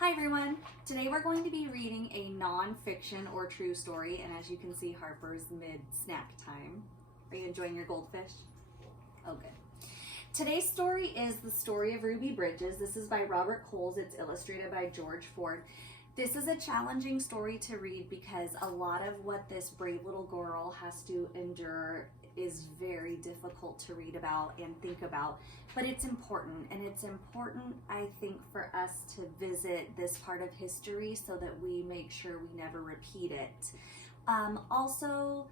Hi everyone! Today we're going to be reading a non-fiction or true story, and as you can see, Harper's mid-snack time. Are you enjoying your goldfish? Oh good. Today's story is the story of Ruby Bridges. This is by Robert Coles. It's illustrated by George Ford. This is a challenging story to read because a lot of what this brave little girl has to endure is very difficult to read about and think about, but it's important, and it's important, I think, for us to visit this part of history so that we make sure we never repeat it. Also,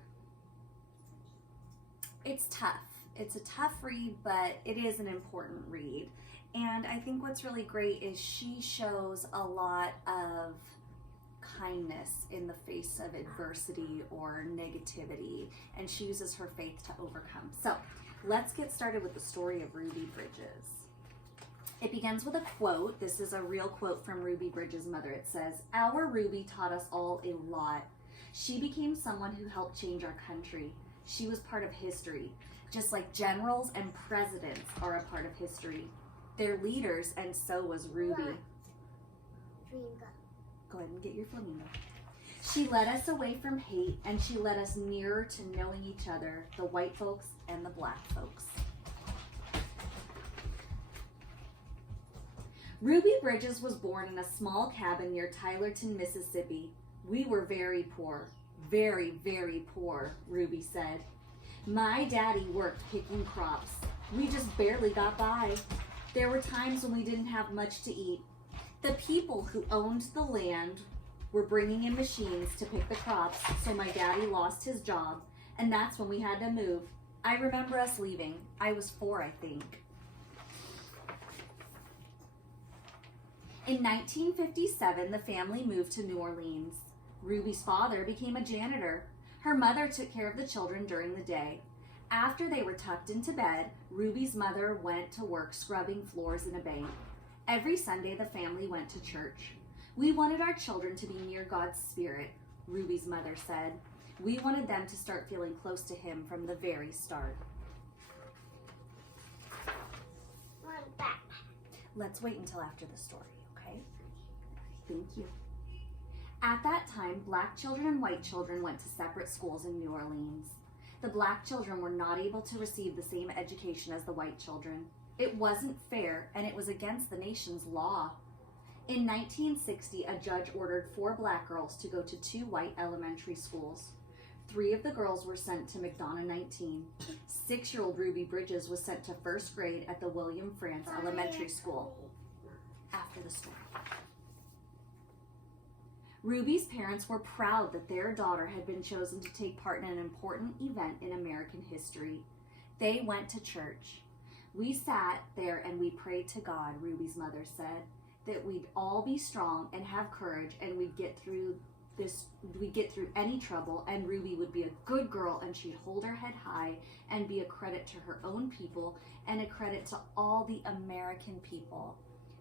it's tough. It's a tough read, but it is an important read. And I think what's really great is she shows a lot of kindness in the face of adversity or negativity, and she uses her faith to overcome. So let's get started with the story of Ruby Bridges. It begins with a quote. This is a real quote from Ruby Bridges' mother. It says, "Our Ruby taught us all a lot. She became someone who helped change our country. She was part of history, just like generals and presidents are a part of history. They're leaders, and so was Ruby." Go ahead and get your flamingo. "She led us away from hate, and she led us nearer to knowing each other, the white folks and the black folks." Ruby Bridges was born in a small cabin near Tylerton, Mississippi. "We were very poor, very, very poor," Ruby said. "My daddy worked picking crops. We just barely got by. There were times when we didn't have much to eat. The people who owned the land were bringing in machines to pick the crops, so my daddy lost his job, and that's when we had to move. I remember us leaving. I was 4, I think." In 1957, the family moved to New Orleans. Ruby's father became a janitor. Her mother took care of the children during the day. After they were tucked into bed, Ruby's mother went to work scrubbing floors in a bank. Every Sunday, the family went to church. "We wanted our children to be near God's Spirit," Ruby's mother said. "We wanted them to start feeling close to Him from the very start." Let's wait until after the story, okay? Thank you. At that time, black children and white children went to separate schools in New Orleans. The black children were not able to receive the same education as the white children. It wasn't fair, and it was against the nation's law. In 1960, a judge ordered 4 black girls to go to 2 white elementary schools. 3 of the girls were sent to McDonough 19. 6-year-old Ruby Bridges was sent to 1st grade at the William France Elementary School. After the story. Ruby's parents were proud that their daughter had been chosen to take part in an important event in American history. They went to church. "We sat there and we prayed to God," Ruby's mother said, "that we'd all be strong and have courage, and we'd get through any trouble, and Ruby would be a good girl, and she'd hold her head high and be a credit to her own people and a credit to all the American people.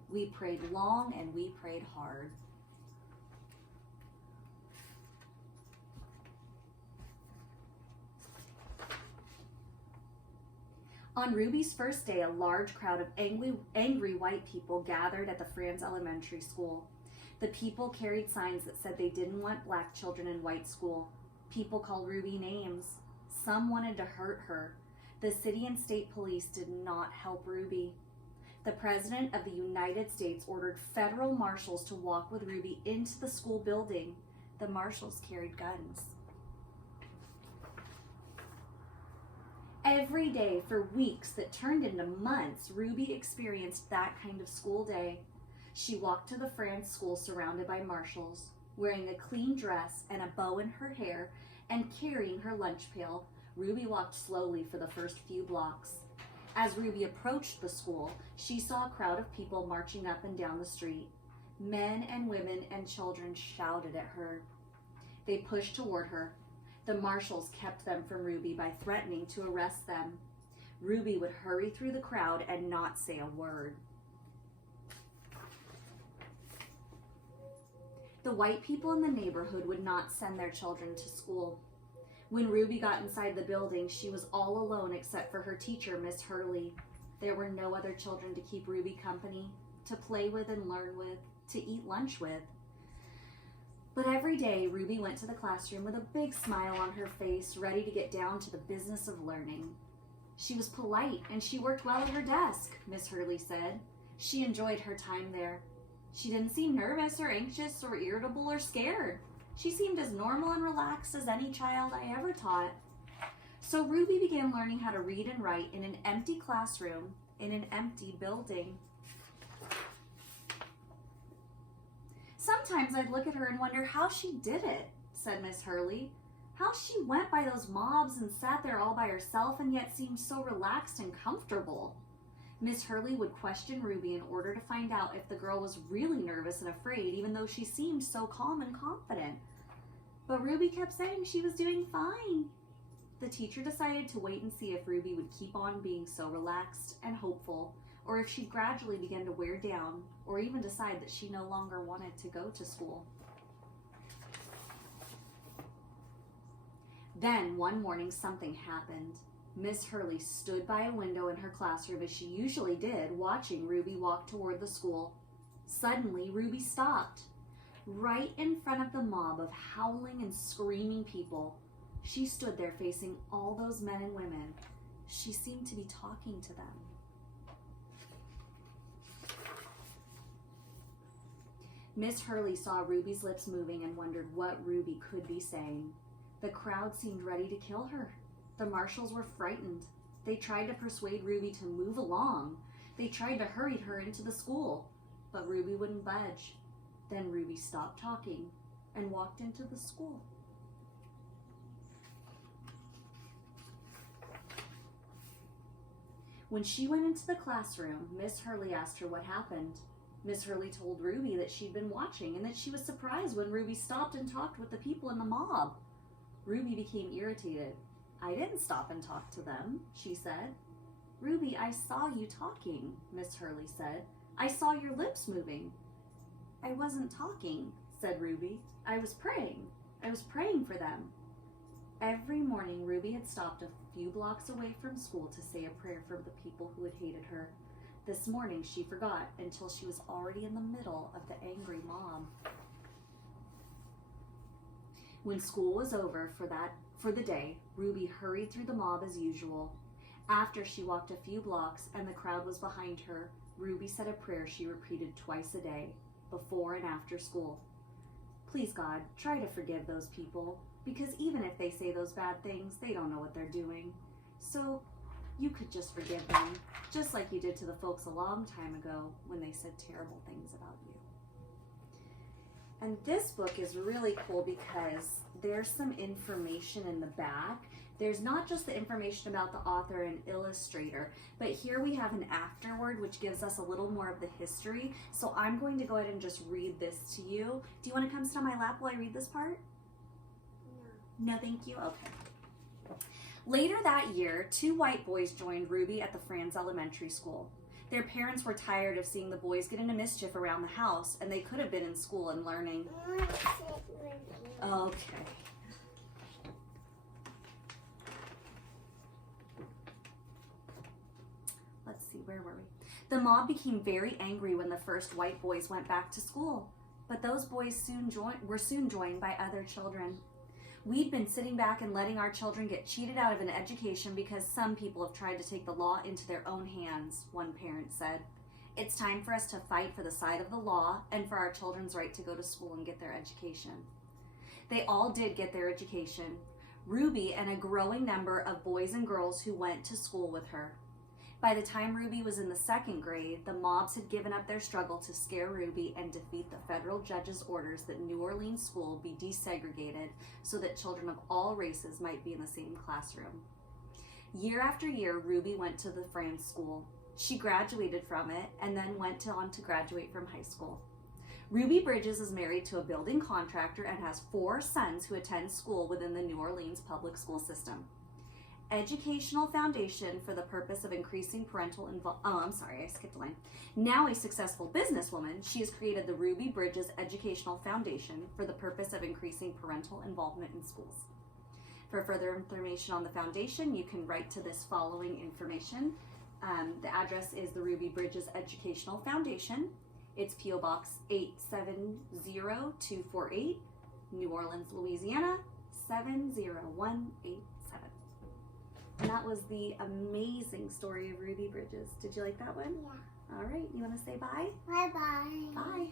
We prayed long and we prayed hard." On Ruby's first day, a large crowd of angry white people gathered at the France Elementary School. The people carried signs that said they didn't want black children in white school. People called Ruby names. Some wanted to hurt her. The city and state police did not help Ruby. The President of the United States ordered federal marshals to walk with Ruby into the school building. The marshals carried guns. Every day for weeks that turned into months, Ruby experienced that kind of school day. She walked to the France school surrounded by marshals, wearing a clean dress and a bow in her hair and carrying her lunch pail. Ruby walked slowly for the first few blocks. As Ruby approached the school, she saw a crowd of people marching up and down the street. Men and women and children shouted at her. They pushed toward her. The marshals kept them from Ruby by threatening to arrest them. Ruby would hurry through the crowd and not say a word. The white people in the neighborhood would not send their children to school. When Ruby got inside the building, she was all alone except for her teacher, Miss Hurley. There were no other children to keep Ruby company, to play with and learn with. to eat lunch with. But every day, Ruby went to the classroom with a big smile on her face, ready to get down to the business of learning. She was polite and she worked well at her desk, Miss Hurley said. She enjoyed her time there. She didn't seem nervous or anxious or irritable or scared. She seemed as normal and relaxed as any child I ever taught. So Ruby began learning how to read and write in an empty classroom in an empty building. Sometimes I'd look at her and wonder how she did it, said Miss Hurley. How she went by those mobs and sat there all by herself and yet seemed so relaxed and comfortable. Miss Hurley would question Ruby in order to find out if the girl was really nervous and afraid, even though she seemed so calm and confident. But Ruby kept saying she was doing fine. The teacher decided to wait and see if Ruby would keep on being so relaxed and hopeful, or if she'd gradually begin to wear down, or even decide that she no longer wanted to go to school. Then, one morning, something happened. Miss Hurley stood by a window in her classroom as she usually did, watching Ruby walk toward the school. Suddenly, Ruby stopped, right in front of the mob of howling and screaming people. She stood there facing all those men and women. She seemed to be talking to them. Miss Hurley saw Ruby's lips moving and wondered what Ruby could be saying. The crowd seemed ready to kill her. The marshals were frightened. They tried to persuade Ruby to move along. They tried to hurry her into the school, but Ruby wouldn't budge. Then Ruby stopped talking and walked into the school. When she went into the classroom, Miss Hurley asked her what happened. Miss Hurley told Ruby that she'd been watching and that she was surprised when Ruby stopped and talked with the people in the mob. Ruby became irritated. I didn't stop and talk to them, she said. Ruby, I saw you talking, Miss Hurley said. I saw your lips moving. I wasn't talking, said Ruby. I was praying. I was praying for them. Every morning, Ruby had stopped a few blocks away from school to say a prayer for the people who had hated her. This morning, she forgot until she was already in the middle of the angry mob. When school was over for the day, Ruby hurried through the mob as usual. After she walked a few blocks and the crowd was behind her, Ruby said a prayer she repeated twice a day, before and after school. Please, God, try to forgive those people, because even if they say those bad things, they don't know what they're doing. So you could just forgive them, just like you did to the folks a long time ago when they said terrible things about you. And this book is really cool because there's some information in the back. There's not just the information about the author and illustrator, but here we have an afterword which gives us a little more of the history. So I'm going to go ahead and just read this to you. Do you want to come sit on my lap while I read this part? No. No, thank you? Okay. Later that year, 2 white boys joined Ruby at the Franz Elementary School. Their parents were tired of seeing the boys get into mischief around the house, and they could have been in school and learning. Okay. Let's see, where were we? The mob became very angry when the first white boys went back to school, but those boys were soon joined by other children. We'd been sitting back and letting our children get cheated out of an education because some people have tried to take the law into their own hands, one parent said. It's time for us to fight for the side of the law and for our children's right to go to school and get their education. They all did get their education. Ruby and a growing number of boys and girls who went to school with her. By the time Ruby was in the 2nd grade, the mobs had given up their struggle to scare Ruby and defeat the federal judge's orders that New Orleans school be desegregated so that children of all races might be in the same classroom. Year after year, Ruby went to the Franz school. She graduated from it and then went on to graduate from high school. Ruby Bridges is married to a building contractor and has 4 sons who attend school within the New Orleans public school system. Educational Foundation for the purpose of increasing parental involvement. Oh, I'm sorry, I skipped a line. Now a successful businesswoman, she has created the Ruby Bridges Educational Foundation for the purpose of increasing parental involvement in schools. For further information on the foundation, you can write to this following information. The address is the Ruby Bridges Educational Foundation, It's P.O. Box 870248, New Orleans, Louisiana 70187. And that was the amazing story of Ruby Bridges. Did you like that one? Yeah. All right, you want to say bye? Bye-bye. Bye.